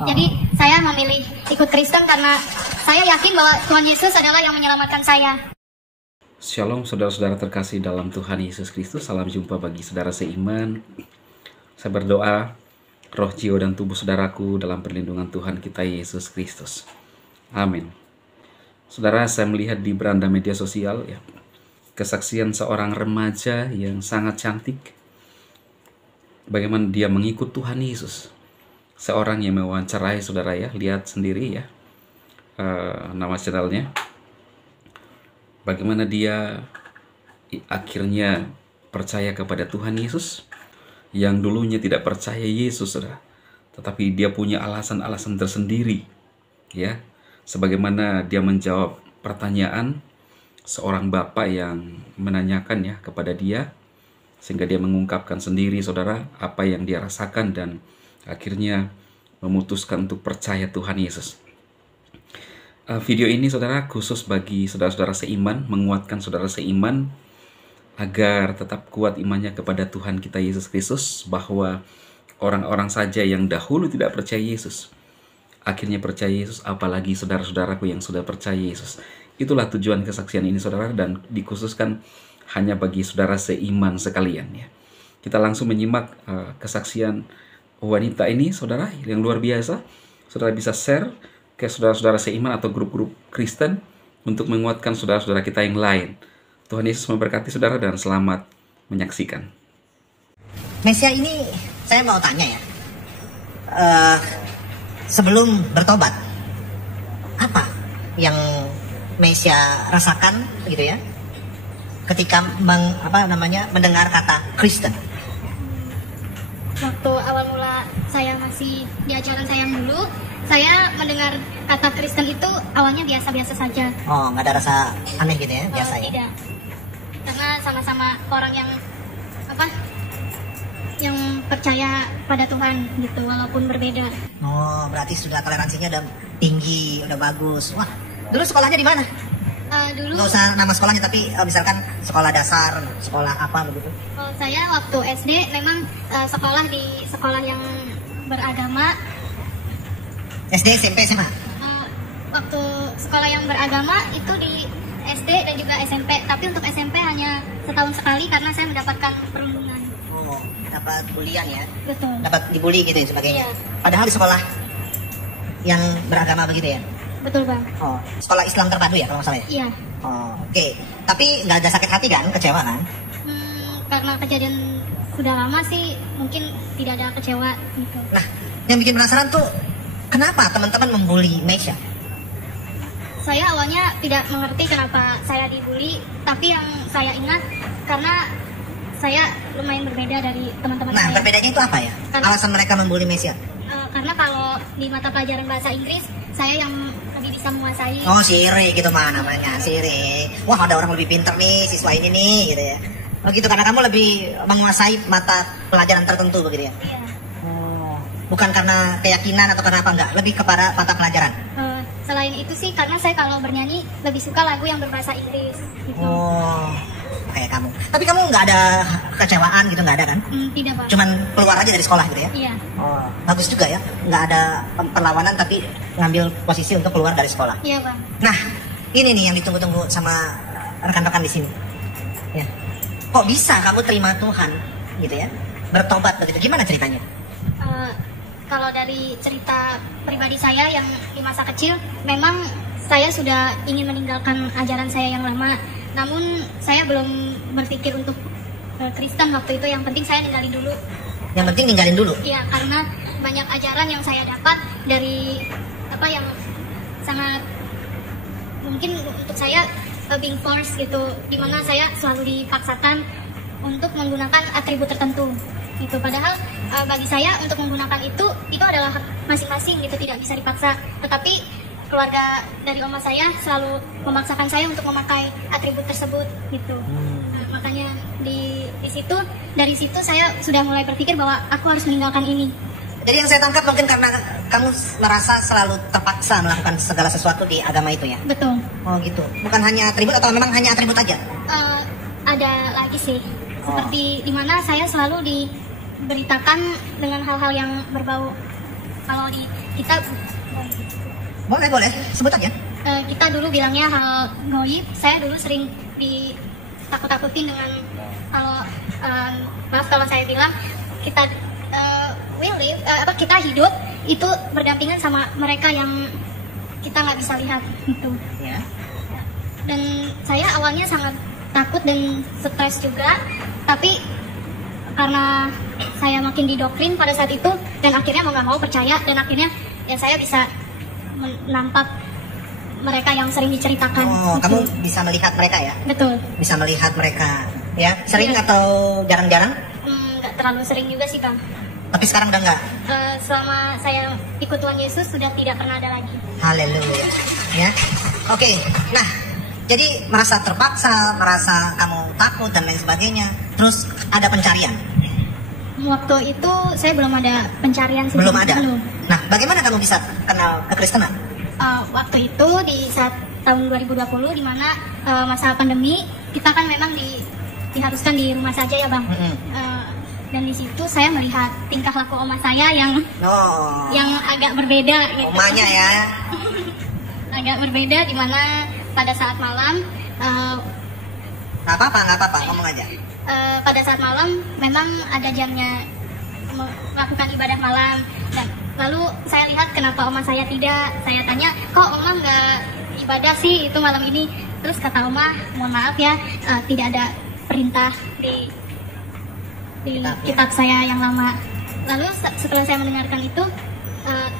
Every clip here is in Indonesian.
Jadi saya memilih ikut Kristen karena saya yakin bahwa Tuhan Yesus adalah yang menyelamatkan saya. Shalom saudara-saudara terkasih dalam Tuhan Yesus Kristus. Salam jumpa bagi saudara seiman. Saya berdoa roh, jiwa, dan tubuh saudaraku dalam perlindungan Tuhan kita Yesus Kristus. Amin. Saudara, saya melihat di beranda media sosial ya, kesaksian seorang remaja yang sangat cantik. Bagaimana dia mengikut Tuhan Yesus. Seorang yang mewawancarai saudara ya, lihat sendiri ya nama channelnya. Bagaimana dia akhirnya percaya kepada Tuhan Yesus, yang dulunya tidak percaya Yesus, saudara. Tetapi dia punya alasan-alasan tersendiri, ya. Sebagaimana dia menjawab pertanyaan seorang bapak yang menanyakan ya kepada dia, sehingga dia mengungkapkan sendiri, saudara, apa yang dia rasakan dan akhirnya memutuskan untuk percaya Tuhan Yesus. Video ini saudara khusus bagi saudara-saudara seiman, menguatkan saudara seiman agar tetap kuat imannya kepada Tuhan kita Yesus Kristus, bahwa orang-orang saja yang dahulu tidak percaya Yesus akhirnya percaya Yesus, apalagi saudara-saudaraku yang sudah percaya Yesus. Itulah tujuan kesaksian ini saudara, dan dikhususkan hanya bagi saudara seiman sekalian ya. Kita langsung menyimak kesaksian wanita ini saudara yang luar biasa. Saudara bisa share ke saudara-saudara seiman atau grup-grup Kristen untuk menguatkan saudara-saudara kita yang lain. Tuhan Yesus memberkati saudara dan selamat menyaksikan. Mesia ini saya mau tanya ya, sebelum bertobat, apa yang Mesia rasakan gitu ya, ketika mendengar kata Kristen? Waktu awal mula saya masih di ajaran saya yang dulu, saya mendengar kata Kristen itu awalnya biasa-biasa saja. Oh, nggak ada rasa aneh gitu ya, biasa ya? Tidak, karena sama-sama orang yang percaya pada Tuhan gitu, walaupun berbeda. Oh, berarti sudah toleransinya udah tinggi, udah bagus. Wah, dulu sekolahnya di mana? Dulu nggak usah nama sekolahnya, tapi misalkan sekolah dasar, sekolah apa begitu? Saya waktu SD memang sekolah di sekolah yang beragama. SD, SMP, SMA? Waktu sekolah yang beragama itu di SD dan juga SMP. Tapi untuk SMP hanya setahun sekali karena saya mendapatkan perundungan. Oh, dapat bulian ya? Betul. Dapat dibully gitu ya sebagainya? Iya. Padahal di sekolah yang beragama begitu ya? Betul bang. Oh, sekolah Islam terpadu ya kalau nggak salah ya? Iya. Oh, oke. Tapi nggak ada sakit hati kan? Kecewa kan? Karena kejadian sudah lama sih, mungkin tidak ada kecewa gitu. Nah, yang bikin penasaran tuh, kenapa teman-teman membuli Mesia? Saya awalnya tidak mengerti kenapa saya dibully, tapi yang saya ingat karena saya lumayan berbeda dari teman-teman Nah, saya. berbedanya itu apa ya? Alasan mereka membuli Mesia? Karena kalau di mata pelajaran bahasa Inggris, saya yang lebih bisa menguasai. Oh, siri gitu mah namanya, siri. Wah, ada orang lebih pinter nih, siswa ini nih, gitu ya. Oh gitu, karena kamu lebih menguasai mata pelajaran tertentu begitu ya? Iya. Oh, bukan karena keyakinan atau karena apa enggak? Lebih kepada mata pelajaran? Selain itu sih, karena saya kalau bernyanyi lebih suka lagu yang berbahasa Inggris gitu. Oh, kayak kamu. Tapi kamu nggak ada kecewaan gitu, nggak ada kan? Tidak Pak. Cuman keluar aja dari sekolah gitu ya? Iya. Oh, bagus juga ya. Nggak ada perlawanan tapi ngambil posisi untuk keluar dari sekolah. Iya Bang. Nah, ini nih yang ditunggu-tunggu sama rekan-rekan di sini. Ya. Kok bisa kamu terima Tuhan gitu ya? Bertobat begitu. Gimana ceritanya? Kalau dari cerita pribadi saya yang di masa kecil, memang saya sudah ingin meninggalkan ajaran saya yang lama. Namun saya belum berpikir untuk Kristen waktu itu. Yang penting saya ninggalin dulu. Yang penting ninggalin dulu? Iya, karena banyak ajaran yang saya dapat dari yang sangat mungkin untuk saya being force gitu, dimana saya selalu dipaksakan untuk menggunakan atribut tertentu gitu. Padahal bagi saya untuk menggunakan itu adalah hak masing-masing gitu, tidak bisa dipaksa. Tetapi keluarga dari oma saya selalu memaksakan saya untuk memakai atribut tersebut gitu. Nah, makanya dari situ saya sudah mulai berpikir bahwa aku harus meninggalkan ini. Jadi yang saya tangkap mungkin karena kamu merasa selalu terpaksa melakukan segala sesuatu di agama itu ya? Betul. Oh gitu. Bukan hanya atribut atau memang hanya atribut aja? Ada lagi sih. Seperti dimana saya selalu diberitakan dengan hal-hal yang berbau Kalau di kita Boleh, sebut aja. kita dulu bilangnya hal goib. Saya dulu sering ditakut-takutin dengan maaf kalau saya bilang kita kita hidup itu berdampingan sama mereka yang kita nggak bisa lihat gitu. Ya. Dan saya awalnya sangat takut dan stres juga, tapi karena saya makin didoktrin pada saat itu dan akhirnya mau nggak mau percaya, dan akhirnya ya saya bisa menampak mereka yang sering diceritakan. Oh, gitu. kamu bisa melihat mereka ya? Betul. Bisa melihat mereka, ya? Sering Iya. atau jarang-jarang? Nggak terlalu sering juga sih Bang. Tapi sekarang udah nggak? Selama saya ikut Tuhan Yesus sudah tidak pernah ada lagi. Haleluya. Ya. Oke. Nah, jadi merasa terpaksa, merasa kamu takut dan lain sebagainya. Terus ada pencarian? Waktu itu saya belum ada pencarian sih. Belum ada. Belum. Nah, bagaimana kamu bisa kenal kekristenan? Waktu itu di saat tahun 2020 di mana masa pandemi, kita kan memang diharuskan di rumah saja ya Bang. Dan di situ saya melihat tingkah laku oma saya yang Oh. yang agak berbeda gitu. Omanya ya. Agak berbeda di mana pada saat malam Nggak apa-apa, ngomong aja. pada saat malam memang ada jamnya melakukan ibadah malam, dan lalu saya lihat kenapa oma saya tidak. Saya tanya, kok oma nggak ibadah sih itu malam ini? Terus kata oma, mohon maaf ya, tidak ada perintah di kitab saya yang lama. Lalu setelah saya mendengarkan itu,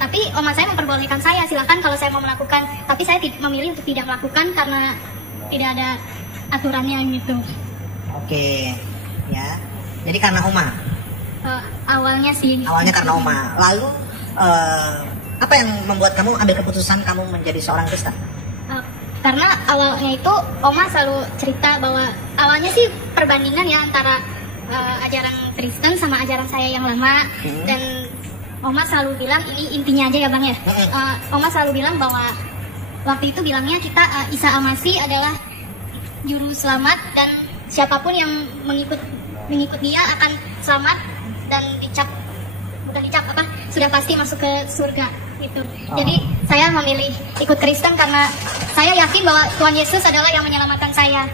tapi oma saya memperbolehkan saya, silakan kalau saya mau melakukan, tapi saya memilih untuk tidak melakukan karena tidak ada aturannya gitu. Oke. Ya. Jadi karena oma. Awalnya sih. Awalnya karena oma. Lalu apa yang membuat kamu ambil keputusan kamu menjadi seorang Kristen? Karena awalnya itu oma selalu cerita bahwa awalnya sih perbandingan ya antara ajaran Kristen sama ajaran saya yang lama. Dan oma selalu bilang, ini intinya aja ya Bang ya, oma selalu bilang bahwa waktu itu bilangnya kita Isa Al-Masih adalah juru selamat, dan siapapun yang mengikut dia akan selamat dan sudah pasti masuk ke surga gitu. Jadi saya memilih ikut Kristen karena saya yakin bahwa Tuhan Yesus adalah yang menyelamatkan saya.